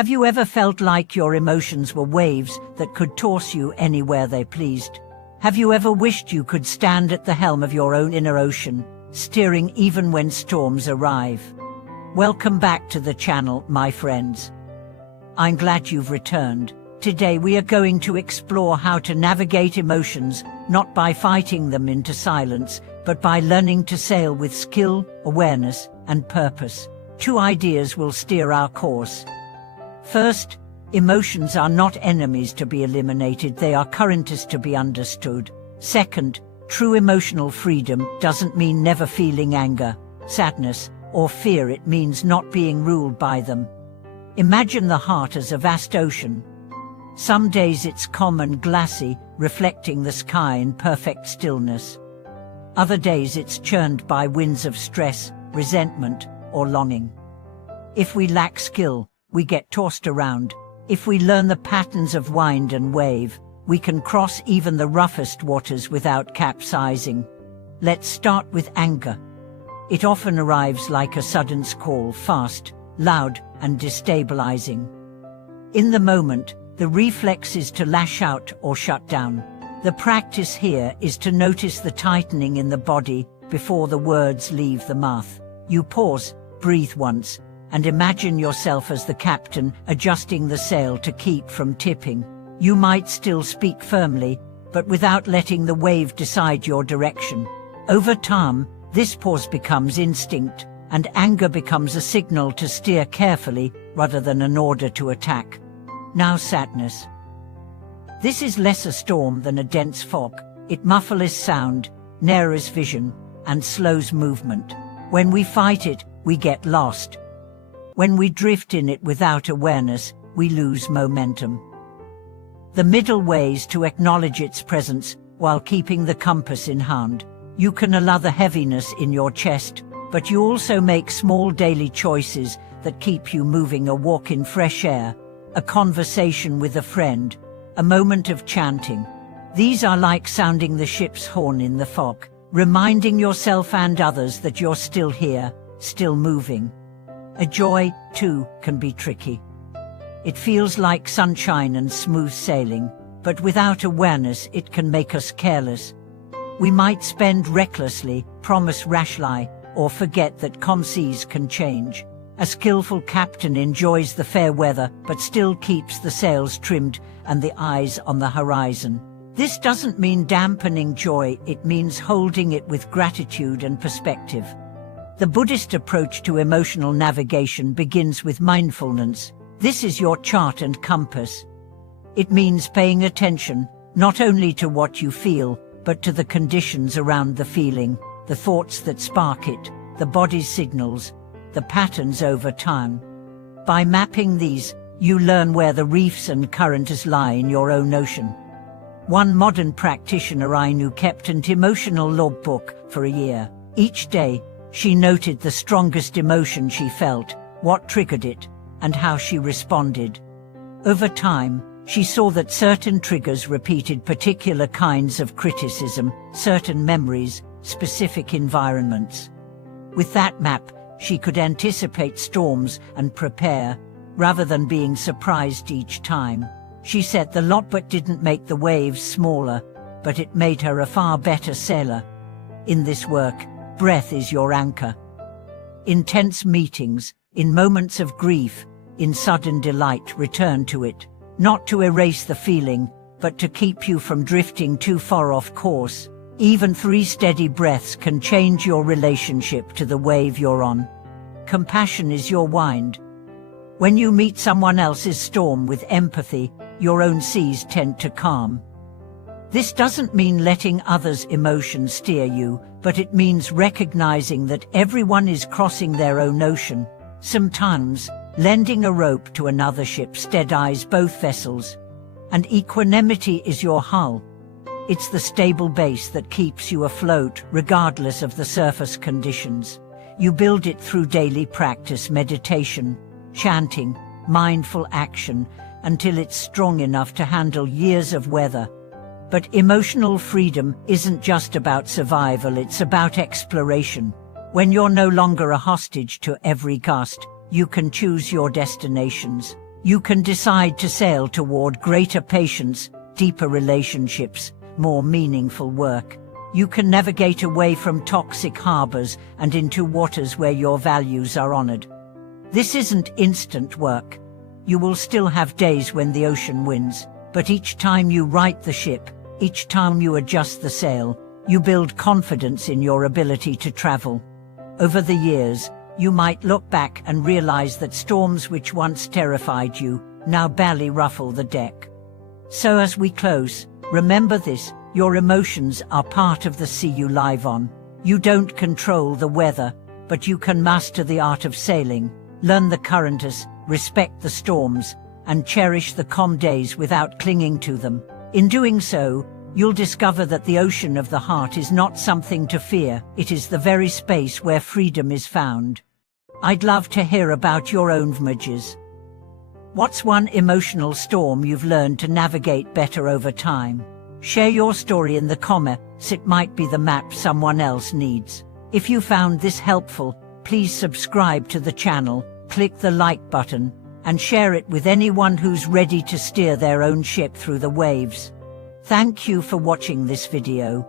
Have you ever felt like your emotions were waves that could toss you anywhere they pleased? Have you ever wished you could stand at the helm of your own inner ocean, steering even when storms arrive? Welcome back to the channel, my friends. I'm glad you've returned. Today we are going to explore how to navigate emotions, not by fighting them into silence, but by learning to sail with skill, awareness, and purpose. 2 ideas will steer our course. First, emotions are not enemies to be eliminated, they are currents to be understood. Second, true emotional freedom doesn't mean never feeling anger, sadness, or fear, it means not being ruled by them. Imagine the heart as a vast ocean. Some days it's calm and glassy, reflecting the sky in perfect stillness. Other days it's churned by winds of stress, resentment, or longing. If we lack skill, we get tossed around. If we learn the patterns of wind and wave, we can cross even the roughest waters without capsizing. Let's start with anger. It often arrives like a sudden squall, fast, loud, and destabilizing. In the moment, the reflex is to lash out or shut down. The practice here is to notice the tightening in the body before the words leave the mouth. You pause, breathe once, and imagine yourself as the captain adjusting the sail to keep from tipping. You might still speak firmly, but without letting the wave decide your direction. Over time, this pause becomes instinct, and anger becomes a signal to steer carefully rather than an order to attack. Now sadness. This is less a storm than a dense fog. It muffles sound, narrows vision, and slows movement. When we fight it, we get lost. When we drift in it without awareness, we lose momentum. The middle way is to acknowledge its presence while keeping the compass in hand. You can allow the heaviness in your chest, but you also make small daily choices that keep you moving: a walk in fresh air, a conversation with a friend, a moment of chanting. These are like sounding the ship's horn in the fog, reminding yourself and others that you're still here, still moving. A joy, too, can be tricky. It feels like sunshine and smooth sailing, but without awareness it can make us careless. We might spend recklessly, promise rashly, or forget that calm seas can change. A skillful captain enjoys the fair weather but still keeps the sails trimmed and the eyes on the horizon. This doesn't mean dampening joy, it means holding it with gratitude and perspective. The Buddhist approach to emotional navigation begins with mindfulness. This is your chart and compass. It means paying attention, not only to what you feel, but to the conditions around the feeling, the thoughts that spark it, the body's signals, the patterns over time. By mapping these, you learn where the reefs and currents lie in your own ocean. One modern practitioner I knew kept an emotional logbook for a year. Each day, she noted the strongest emotion she felt, what triggered it, and how she responded. Over time, she saw that certain triggers repeated particular kinds of criticism, certain memories, specific environments. With that map, she could anticipate storms and prepare, rather than being surprised each time. She said the logbook didn't make the waves smaller, but it made her a far better sailor. In this work, breath is your anchor. In tense meetings, in moments of grief, in sudden delight, return to it, not to erase the feeling, but to keep you from drifting too far off course. Even 3 steady breaths can change your relationship to the wave you're on. Compassion is your wind. When you meet someone else's storm with empathy, your own seas tend to calm. This doesn't mean letting others' emotions steer you, but it means recognizing that everyone is crossing their own ocean. Sometimes, lending a rope to another ship steadies both vessels. And equanimity is your hull. It's the stable base that keeps you afloat regardless of the surface conditions. You build it through daily practice, meditation, chanting, mindful action, until it's strong enough to handle years of weather. But emotional freedom isn't just about survival, it's about exploration. When you're no longer a hostage to every gust, you can choose your destinations. You can decide to sail toward greater patience, deeper relationships, more meaningful work. You can navigate away from toxic harbors and into waters where your values are honored. This isn't instant work. You will still have days when the ocean wins, but each time you right the ship, each time you adjust the sail, you build confidence in your ability to travel. Over the years, you might look back and realize that storms which once terrified you now barely ruffle the deck. So as we close, remember this: your emotions are part of the sea you live on. You don't control the weather, but you can master the art of sailing, learn the currents, respect the storms, and cherish the calm days without clinging to them. In doing so, you'll discover that the ocean of the heart is not something to fear, it is the very space where freedom is found. I'd love to hear about your own images. What's one emotional storm you've learned to navigate better over time? Share your story in the comments, it might be the map someone else needs. If you found this helpful, please subscribe to the channel, click the like button, and share it with anyone who's ready to steer their own ship through the waves. Thank you for watching this video.